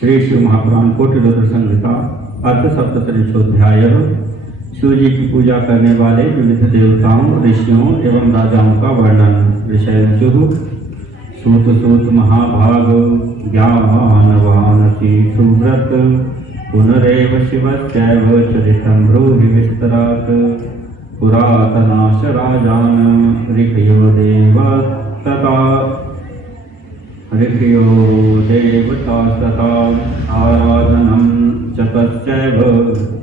श्री शिव महापुराण कोटिरुद्र संहिता अर्थ सप्तत्रिशोध्याय। शिव जी की पूजा करने वाले विविध देवताओं, ऋषियों एवं राजाओं का वर्णन। विषय सूत सूत महाभाग ज्ञानवानसी सुव्रत पुनरेव शिवस्यैव चरितं ब्रूहि विस्तरात्। पुरातनाश राजान ऋषयो देवतास्तथा आराधनं च तस्यैव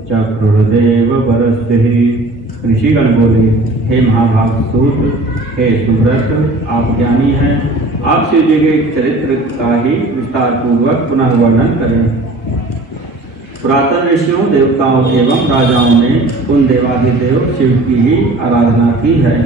चक्रुर्देव परस्तिः। ऋषिगण बोले, हे महाभाग सूत, हे सुव्रत, आप ज्ञानी हैं, आप शिव जी के चरित्र का ही विस्तार पूर्वक पुनर्वर्णन करें। पुरातन ऋषियों, देवताओं एवं राजाओं ने उन देवाधिदेव शिव की ही आराधना की है।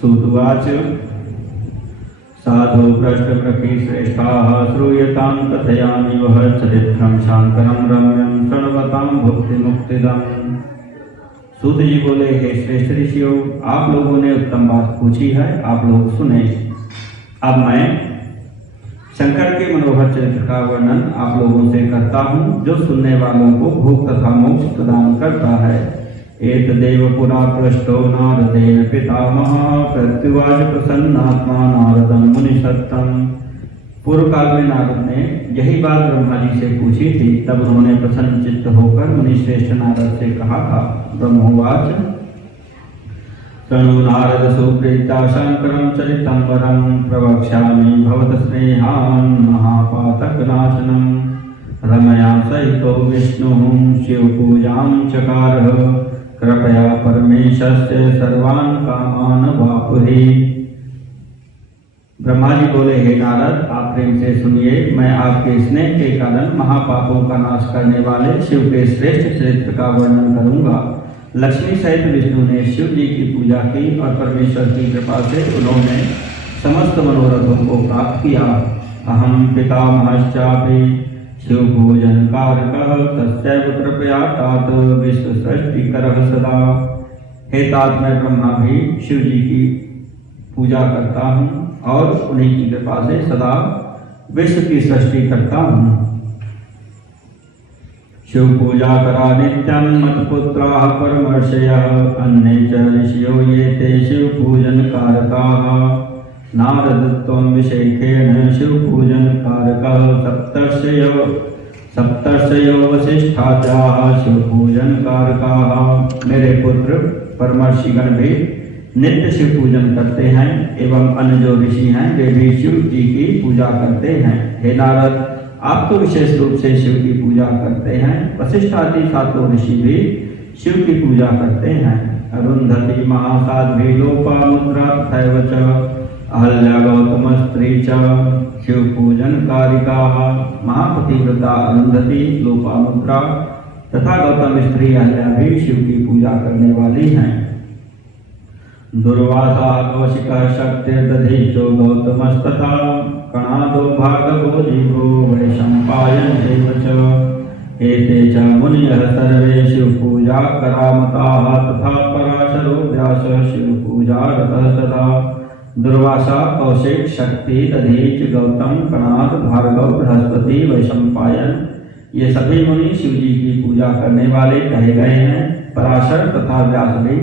सूतवाच साधु भ्रष्टप्रकी श्रेष्ठाः श्रूयतां कथयामि वः चरित्रं शांकरं रम्यं शृण्वतां भुक्तिमुक्तिदम्। सूत जी बोले, हे श्रेष्ठ ऋषियों, आप लोगों ने उत्तम बात पूछी है, आप लोग सुने। अब मैं शंकर के मनोहर चरित्र का वर्णन आप लोगों से करता हूँ, जो सुनने वालों को भोग तथा मोक्ष प्रदान करता है। एतदेव पुरा पृष्ठो नारदेन पितामह प्रत्युवाच प्रसन्नात्मा नारदं मुनिसत्तम। पूर्व काल में नारद ने यही बात ब्रह्मा जी से पूछी थी, तब उन्होंने प्रसन्न चित्त होकर मुनिश्रेष्ठ नारद से कहा था। ब्रह्मोवाच तनु नारद सुप्रीता शंकरं चरितं वरं प्रवक्ष्यामि भवत स्नेहान् महापातकनाशनं। रमया सहितो विष्णुः शिवपूजां चकारः कृपया परमेशस्य सर्वान् कामान् वापुहि। ब्रह्मा जी बोले, हे नारद, आप प्रेम से सुनिए, मैं आपके स्नेह के कारण महापापों का नाश करने वाले शिव के श्रेष्ठ चरित्र का वर्णन करूंगा। लक्ष्मी सहित विष्णु ने शिव जी की पूजा की और परमेश्वर की कृपा से उन्होंने समस्त मनोरथों को प्राप्त किया। अहम पितामहश्चापि शिव पूजन कारकः तस्यैव कृपया तात विश्व सृष्टिकरः सदा। हे तात, मैं ब्रह्मा भी शिव जी की पूजा करता हूँ और उन्हीं की कृपा से सदा विश्व की सृष्टि करता हूँ। शिव पूजा करा नित्यं मत्पुत्राः परमर्षयः अन्ये च ऋषयो ये ते शिव पूजन कारकाः। नारदत्वं विशेखेन शिव पूजन कारकः सप्तर्षयो वसिष्ठाचाः शिव पूजन कारकाः। मेरे पुत्र परमर्षिगण भी नित्य शिव पूजन करते हैं एवं अन्य जो ऋषि हैं वे भी शिव जी की पूजा करते हैं। हे नारद, आप तो विशेष रूप से शिव की पूजा करते हैं, वशिष्ठ आदि सातों ऋषि भी शिव की पूजा करते हैं। अरुंधति महासाध्वी लोपामुद्रा तथैव च अहल्या गौतम स्त्री च शिव पूजन कारिकाः। महापतिव्रता अरुंधति, लोपामुद्रा तथा गौतम स्त्री अहल्या भी शिव की पूजा करने वाली हैं। दुर्वासा कौशिकः शक्तिर्दधीचो गौतमस्तथा कणादो भार्गवो जीवो वैशंपायन एव च। एते च मुनयः सर्वे शिव पूजा करामताः तथा पराशरो व्यासः शिव पूजा रतः सदा। दुर्वासा, कौशिक, शक्ति, दधीच, गौतम, कणाद, भार्गव, बृहस्पति, वैशंपायन ये सभी मुनि शिव जी की पूजा करने वाले कहे गए हैं। पराशर तथा व्यास भी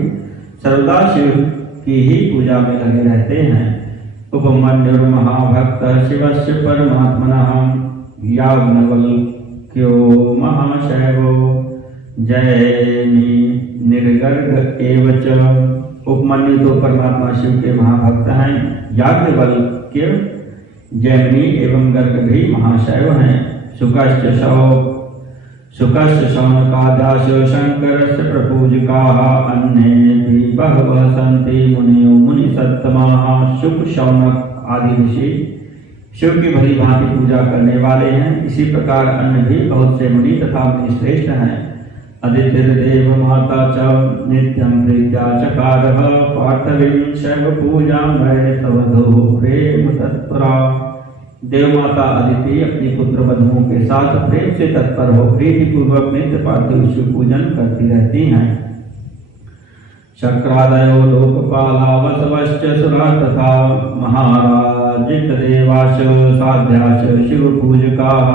सर्वदा शिव की ही पूजा में लगे रहते हैं। उपमन्युर्महाभक्तः शिवस्य परमात्मनः याज्ञवल्क्यो महाशैवो जैमी निर्गर्ग एव च। उपमन्यु तो परमात्मा शिव के महाभक्त हैं। याज्ञवल्क्य, जैमिनी एवं गर्ग भी महाशैव हैं। शुकश्च शौनकादाश्च शंकरस्य प्रपूजकाः अन्ये भी बहवः सन्ति मुनियो मुनिसत्तमाः। शुक, शौनक आदि ऋषि शिव की भली भांति पूजा करने वाले हैं। इसी प्रकार अन्य भी बहुत से मुनि तथा मुनि श्रेष्ठ हैं। अदितिर्देव माता च नित्यं प्रीत्या चकारः पार्थवीं शैव पूजां वैष्णवधो प्रेम तत्परा। देव माता अदिति अपनी पुत्र वधुओं के साथ प्रेम से तत्पर हो प्रीति पूर्वक नित्य पार्थिव शिव पूजन करती रहती हैं। शक्रादयो लोकपाला वसवश्च सुरा तथा महाराजितदेवाश्च साध्याश्च शिवपूजकाः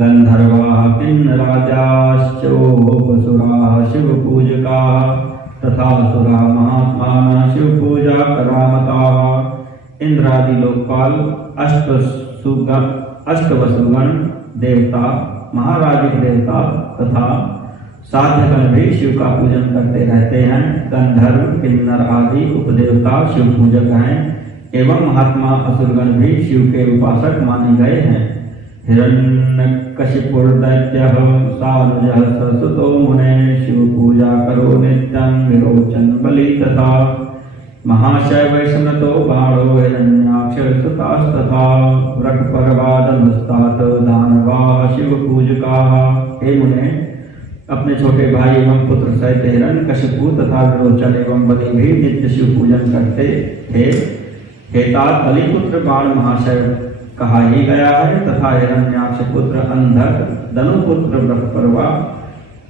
गन्धर्वाः किन्नराजाश्चोपसुराः शिवपूजकाः तथा सुरा महात्मानः शिवपूजा करामताः। इंद्रादि लोकपाल अष्टवसुगण देवता महाराजिक देवता तथा साध्यगण भी शिव का पूजन करते रहते हैं। गंधर्व किन्नर आदि उपदेवता शिव पूजक हैं एवं महात्मा असुरगण भी शिव के उपासक माने गए हैं। हिरण्यकशिपुर्दैत्यः सानुजः सरस्वतो मुने शिव पूजा करो नित्यं विरोचन बलि तथा महाशैव स्मृतो बाणो हिरण्याक्षस्तथा वृकपर्वादनुस्तात दानवाः शिव पूजकाः। हे मुने, अपने छोटे भाई एवं पुत्र सहित हिरण्यकशिपु तथा विरोचन एवं बलि भी नित्य शिव पूजन करते थे। हेतात बलिपुत्र बाण महाशय कहा ही गया है तथा हिरण्याक्ष पुत्र अंधक धनुपुत्र वृकपर्वा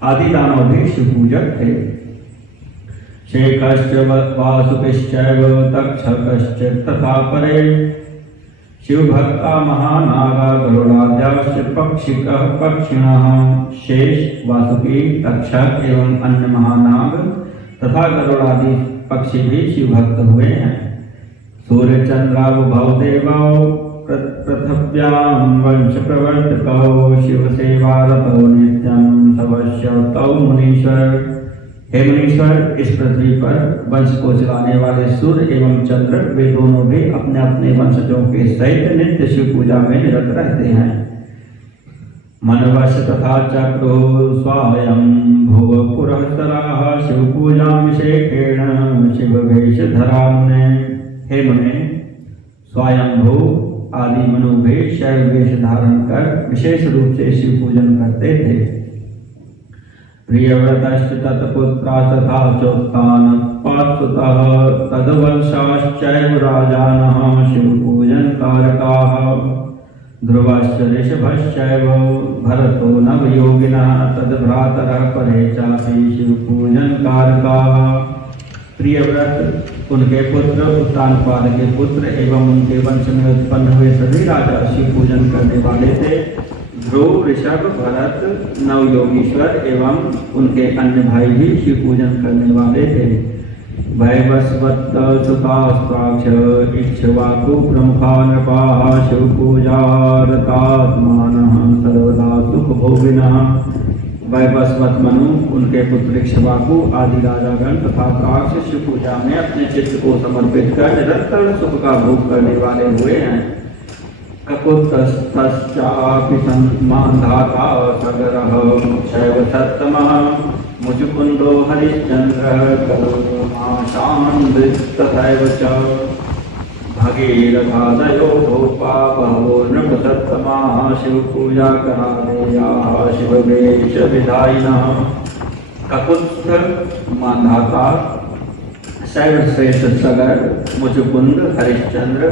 आदि दानव भी शिव पूजक थे। शेखश्च वासुकिश्चैव तक्षकश्च तथा परे शिवभक्ता महानागा गरुडाद्याश्च पक्षिणः। शेष वासुकी तक्षक एवं अन्य महानाग तथा गरुड़ादि पक्षी भी शिवभक्त हुए हैं। सूर्य चंद्रावुभौ देवौ पृथिव्यां वंश प्रवर्तकौ शिव सेवारतौ नित्यं सवश्यतौ मुनीश्वर। हे मुनीश्वर, इस पृथ्वी पर वंश को चलाने वाले सूर्य एवं चंद्र वे दोनों भी अपने अपने वंशजों के सहित नित्य शिव पूजा में निरत रहते हैं। मनवश तथा चक्रो स्वयं भुव पुरःसराः शिव पूजा विशेषेण शिव वेशधरा मुने। हे मुने, स्वयंभू आदि मनु भी शैव वेश धारण कर विशेष रूप से शिव पूजन करते थे। प्रियव्रतश्च तत्पुत्रा तथा चोत्तान पात्सुतः तद्वंशाश्चैव राजानः शिव पूजन कारकाः। ध्रुवश्च ऋषभश्चैव भरतो नवयोगिनः तद्भ्रातरः परे चापि शिव पूजन कारकाः। प्रियव्रत, उनके पुत्र, उत्तानपाद के पुत्र एवं उनके वंश में उत्पन्न हुए सभी राजा शिव पूजन करने वाले थे। ध्रुव, ऋषभ, भरत, नवयोगीश्वर एवं उनके अन्य भाई भी शिव पूजन करने वाले थे। वैवस्वत सुतास्त्राक्ष इक्ष्वाकु प्रमुखा नृपाः शिव पूजारतात्मानः सर्वदा सुखभोगिनः। वैवस्वत मनु, उनके पुत्र इक्ष्वाकु आदि राजागण तथा प्राक्ष शिव पूजा में अपने चित्त को समर्पित कर निरंतर सुख का भोग करने वाले हुए हैं। ककुत्स्थश्चापि मान्धाता सगरः शैव सत्तमः मुचुकुन्दो हरिश्चन्द्रः करुणाशान्विस्तथैव च भगीरथादयो भूपा बहवो नृपसत्तमाः शिव पूजा करादेयाः शिववेश विधायिनः। ककुत्स्थ मान्धाता, शैव श्रेष्ठ सगर, मुचुकुंद, हरिश्चंद्र,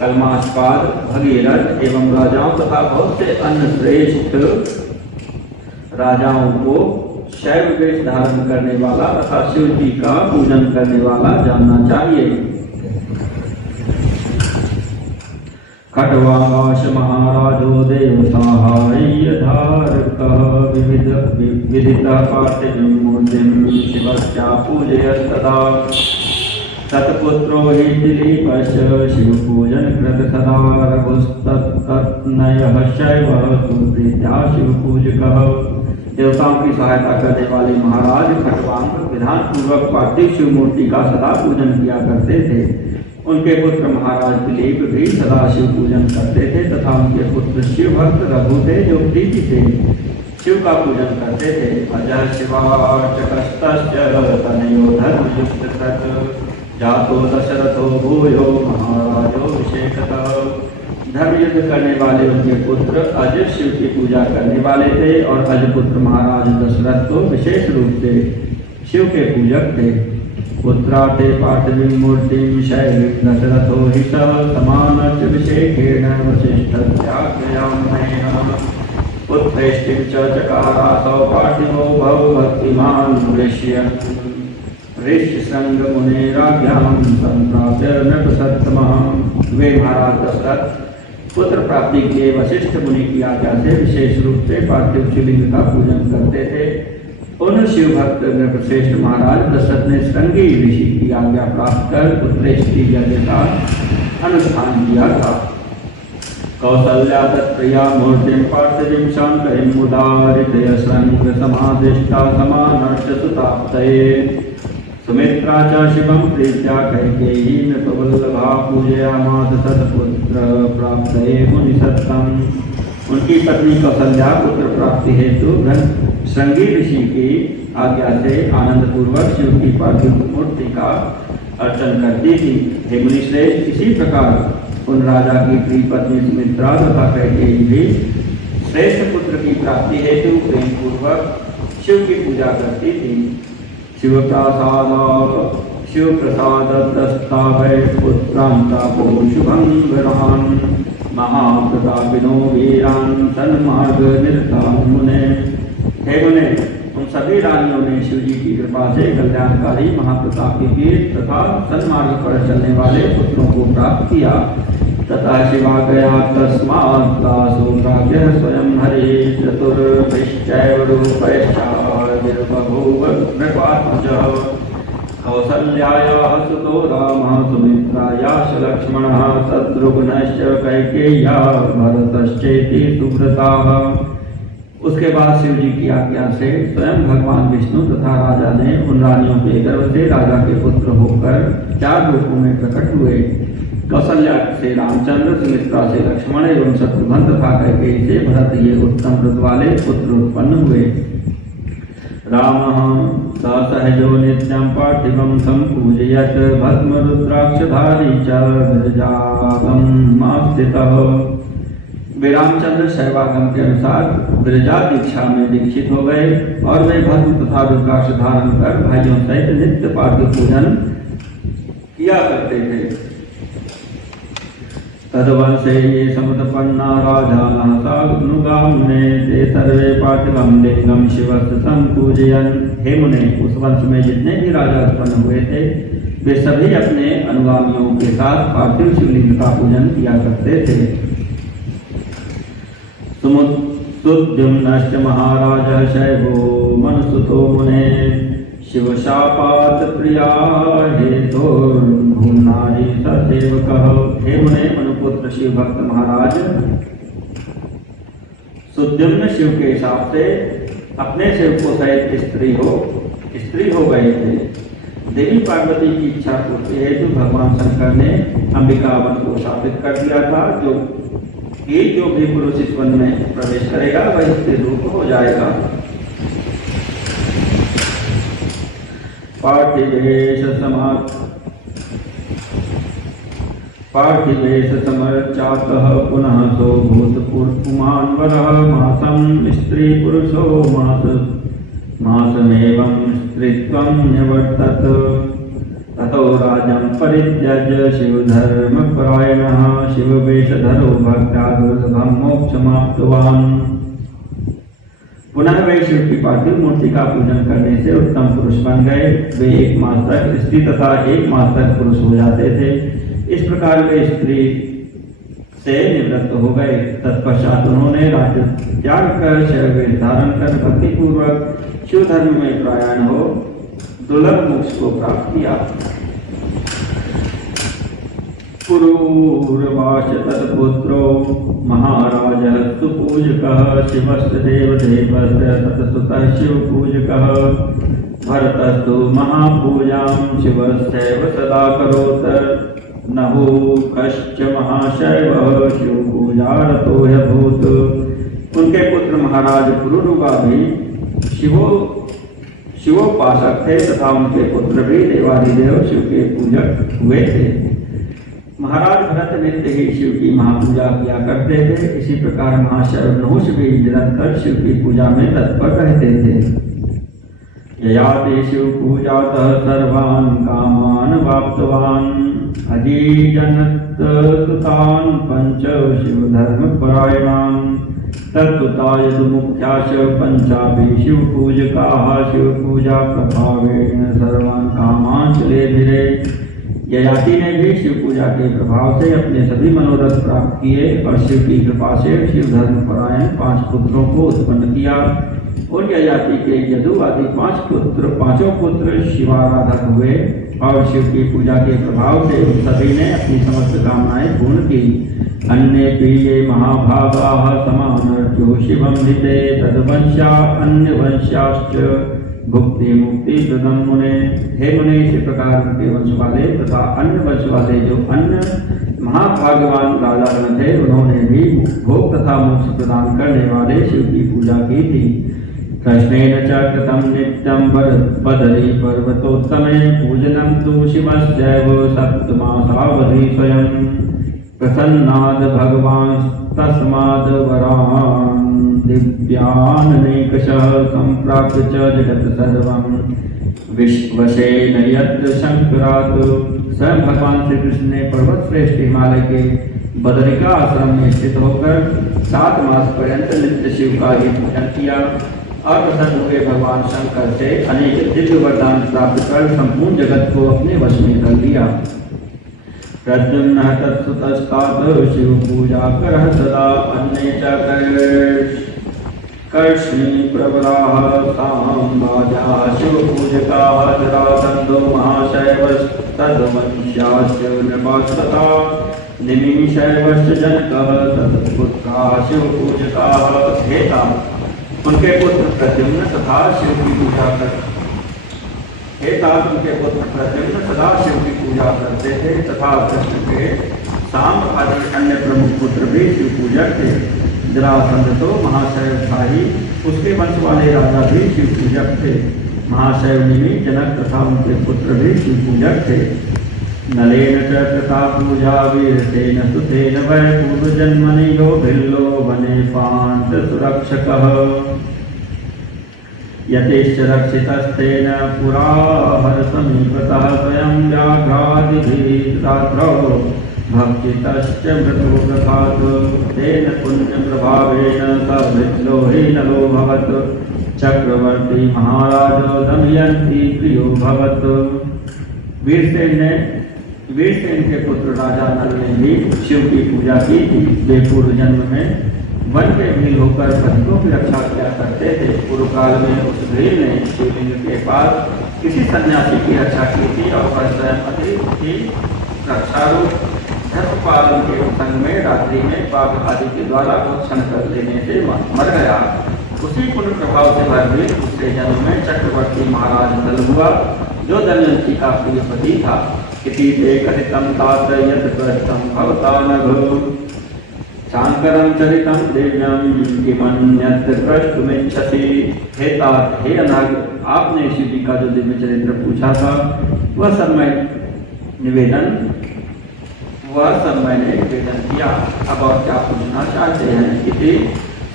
कलमास्पाद, भगीरथ एवं राजाओं तथा बहुत से अन्य श्रेष्ठ राजाओं को शैव वेश धारण करने वाला तथा शिव जी का पूजन करने वाला जानना चाहिए। खट्वांश महाराजो देव सहाय धारकः विदितः पार्थिवीं मूर्तिं शिवस्या पूजयस्तदा। तत्पुत्रो हि दिलीपश्च शिव पूजन कृत सदा रघुस्तत्तनयः शैवः सुप्रीत्या शिव पूजकः। देवताओं की सहायता करने वाले महाराज खट्वांग विधान पूर्वक पार्थिव शिव मूर्ति का सदा पूजन किया करते थे। उनके पुत्र महाराज दिलीप भी सदा शिव पूजन करते थे तथा उनके पुत्र शिव भक्त रघु थे जो प्रीति से शिव का पूजन करते थे। अजः शिवार्चकस्तस्य तनयो धर्मयुक्त जातो दशरथो भूयो महाराजो विशेषतः। धर्म युद्ध करने वाले उनके पुत्र अज शिव की पूजा करने वाले थे और अज पुत्र महाराज दशरथ को विशेष रूप से शिव के पूजक थे। पुत्राते पार्थिवीं मूर्तिं शैवीं दशरथो हि समानच विशेषेण वसिष्ठस्याज्ञयामेन पुत्रैष्टिं च चकारासौ पार्थिवो भव भक्तिमान् ऋष्य ऋष्यशृंग मुनेराज्ञां संप्राप्य नृपसत्तमः। वे महाराज दशरथ पुत्र प्राप्ति के वशिष्ठ मुनि की आज्ञा से विशेष रूप से पार्थिव शिवलिंग का पूजन करते थे। उन शिव भक्त नृपश्रेष्ठ महाराज दशरथ ने श्रृंगी ऋषि की आज्ञा प्राप्त कर पुत्रेष्टि यज्ञ का अनुष्ठान किया था। कौसल्या तत्प्रिया मूर्तिं पार्थिवीं शांकरीं मुदारितय श्रृंग समादिष्टा समानर्ष सुताप्तये। सुमित्रा च शिवं प्रीत्या कैकेयी नृपवल्लभा पूजयामास सत्पुत्र प्राप्तये मुनिसत्तम। उनकी पत्नी कौसल्या पुत्र प्राप्ति हेतु श्रृंगी ऋषि की आज्ञा से आनंद पूर्वक शिव की पार्थिव मूर्ति का अर्चन करती थी। हे मुनिश्रेष्ठ, इसी प्रकार उन राजा की प्रिय पत्नी सुमित्रा तथा कैकेयी भी श्रेष्ठ पुत्र की प्राप्ति हेतु प्रेम पूर्वक शिव की पूजा करती थी। शिव प्रसाद दस्तावै पुत्रांतापो शुभंगरान महाप्रतापिनो वीरान सन्मार्ग निरतान मुने। हे मुने, उन सभी रानियों ने शिव जी की कृपा से कल्याणकारी महाप्रतापी वीर तथा सन्मार्ग पर चलने वाले पुत्रों को प्राप्त किया। तथा शिवा गया तस्मात् दासोऽग्राह्यः स्वयं हरे चतुर्भिश्चैव रूपैश्चार्विर्बभूव नृपात्मजः। कौसल्यायाः सुतो रामः सुमित्रायाश्च लक्ष्मणः शत्रुघ्नश्च कैकेय्या भरतश्चेति सुव्रताः। उसके बाद शिव जी की आज्ञा से स्वयं भगवान विष्णु तथा राजा ने उन रानियों के गर्भ से राजा के पुत्र होकर 4 रूपों में प्रकट हुए। कौसल्या से रामचंद्र, सुमित्रा से लक्ष्मण एवं शत्रुघ्न तथा कैकेयी से भरत ये उत्तम व्रत वाले पुत्र उत्पन्न हुए। रामः सहजो नित्यं पार्थिवं सम्पूजयत् भस्म रुद्राक्षधारी च विरजागम स्थितः। वे रामचंद्र शैवागम के अनुसार विरजा दीक्षा में दीक्षित हो गए और वे भस्म तथा रुद्राक्ष धारण कर भाइयों सहित नित्य पार्थिव पूजन किया करते थे। तद्वंशे ये समुत्पन्ना राजानः सानुगाम्ने ते सर्वे पार्थिवं लिंगं शिवस्य सम्पूजयन्। हे मुने, उस वंश में जितने भी राजा उत्पन्न हुए थे वे सभी अपने अनुगामियों के साथ पार्थिव शिवलिंग का पूजन किया करते थे। सुद्युम्नश्च महाराजः शैवो मनुसुतो मुने शिवशापात् प्रिया हेतुर्भुनारी ससेवकः। हे मुने, मनुपुत्र शिव भक्त महाराज सुद्युम्न शिव के शाप से अपने सेवकों सहित स्त्री हो गए थे। देवी पार्वती की इच्छा पूर्ति हेतु भगवान शंकर ने अंबिका वन को शापित कर दिया था। जो भी पुरुष इस वन में प्रवेश करेगा वह स्त्री रूप हो जाएगा। पार्थिवेश समर्चातः पुनः सो भूतपुमान् वरः मासं स्त्री पुरुषो मासमेवं स्त्रीत्वं न्यवर्तत। ततो राजं परित्यज्य शिवधर्मपरायणः शिववेशधरो भक्त्या दुर्लभं मोक्षमाप्तवान्। पुनः वे शिव की पार्थिव मूर्ति का पूजन करने से उत्तम पुरुष बन गए। वे 1 मास तक स्त्री तथा 1 मास तक पुरुष हो जाते थे। इस प्रकार वे स्त्री से निवृत्त हो गए। तत्पश्चात उन्होंने राज्य त्याग कर शैववेश धारण कर भक्ति पूर्वक शिव धर्म में प्रयाण हो दुर्लभ मोक्ष को प्राप्त किया। पुरूरवाच तत्पुत्रो महाराजः सुपूजकः शिवस्य देवदेवस्य तत्सुतः शिवपूजकः। भरतस्तु महापूजां शिवस्यैव सदा करोत्। नहु कश्च महाशैवः शिवपूजारतो ह्यभूत्। उनके पुत्र महाराज पुरूरुवा भी शिवोपासक थे तथा उनके पुत्र भी देवादिदेव शिव के पूजक हुए थे। महाराज भरत नित्य ही शिव की महापूजा किया करते थे। इसी प्रकार महाशैव नहुष भी निरंतर शिव की पूजा में तत्पर रहते थे। ययाति शिव पूजातः सर्वान् कामान् वाप्तवान् अजीजनत सुतान् पंच शिव धर्म परायणान्। तत्सुता यदुमुख्याश पंचापि शिवपूजकाः शिवपूजा प्रभावेण सर्वान् कामान् चलेभिरे। ययाति ने भी शिव पूजा के प्रभाव से अपने सभी मनोरथ प्राप्त किए और शिव की कृपा से शिव धर्म परायण 5 पुत्रों को उत्पन्न किया। उन ययाति के यदु आदि 5 पुत्र शिवाराधक हुए और शिव की पूजा के प्रभाव से उन सभी ने अपनी समस्त कामनाएं पूर्ण की। अन्य प्रिय महाभागाः समानर्चो शिवम हिते तद्वंशा अन्य वंश्याश्च भुक्ति मुक्ति प्रदम मुने। हे मुने, इसी प्रकार उनके वंश वाले तथा अन्य वंश वाले जो अन्य महाभाग्यवान राजागण थे, उन्होंने भी भोग तथा मोक्ष प्रदान करने वाले शिव की पूजा की थी। कृष्णेन च कृतं नित्यं बदरी पर्वतोत्तमे पूजनं तु शिवस्यैव सप्तमासावधि स्वयं। प्रसन्नाद भगवान् तस्माद् वरान् दिव्याननेकशः सम्प्राप्य च जगत् सर्वं विश्वसेन यत् शंकरात्। स्वयं भगवान श्री कृष्ण ने पर्वत श्रेष्ठ हिमालय के बदरिका आश्रम में स्थित होकर 7 मास पर्यंत नित्य शिव का ही पूजन किया और प्रसन्न हुए भगवान शंकर से अनेक दिव्य वरदान प्राप्त कर संपूर्ण जगत को अपने वश में कर लिया। प्रद्युम्न तत्सुतस्तात् शिव पूजा करः सदा अन्ये च कर्षणी प्रबलाः साम्बाजाः शिव पूजकाः जरासन्धो महाशैवस्तद्वंश्याश्च नृपास्तथा निमिषैवश्च जनकः तत्पुत्राः शिव पूजकाः। हेता उनके पुत्र प्रद्युम्न तथा शिव की पूजा करते उनके पुत्र प्रद्युम्न सदा शिव की पूजा करते थे तथा कृष्ण के सांब आदि अन्य प्रमुख पुत्र भी शिव पूजक थे। जरासंध तो महाशैवशाही, उसके वंश वाले राजा भी शिव पूजक थे। महाशैव निमि जनक तथा उनके पुत्र भी शिव पूजक थे। नलेन च कृता पूजा वीरसेन सुतेन वै पूर्वजन्मनि यो भिल्लो वने पांत सुरक्षकः। यतेश्च रक्षितस्तेन पुरा हरसमीपतः स्वयं व्याघ्रादिभिः रात्रौ भक्षितश्च मृतो प्रभात। तेन पुण्यप्रभावेण स मृत्यो हि नलोऽभवत्। चक्रवर्ती महाराज दमयन्ती प्रियो भवत्। वीरसेन के पुत्र राजा नल ने भी शिव की पूजा की थी। वे पूर्व जन्म में वन के भील होकर बच्चों की रक्षा किया करते थे। पूर्व काल में उस भील ने शिवलिंग के पास किसी सन्यासी की रक्षा की थी और वह स्वयं अतिरिक्त की रक्षारूप धर्मपालन के संग में रात्रि में बाघ आदि के द्वारा उत्पन्न कर लेने से मर गया। उसी पुण्य प्रभाव से वह भी दूसरे जन्म में चक्रवर्ती महाराज नल हुआ, जो दमयंती का प्रिय पति था। किसी ते कथितं तात यत् कृतं भवता नघ शांकरं चरितं दिव्यं किमन्यत् प्रष्टुमिच्छसि। हे तात, हे अनघ, आपने शिव जी का जो दिव्य चरित्र पूछा था वह सब मैंने निवेदन किया। अब और क्या पूछना चाहते हैं? इति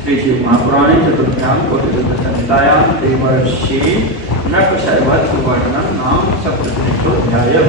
श्री शिव महापुराणे चतुर्थ्यां कोटिसंहितायां देवर्षि नरकशैवध सुवर्णन नाम 17अध्यायः।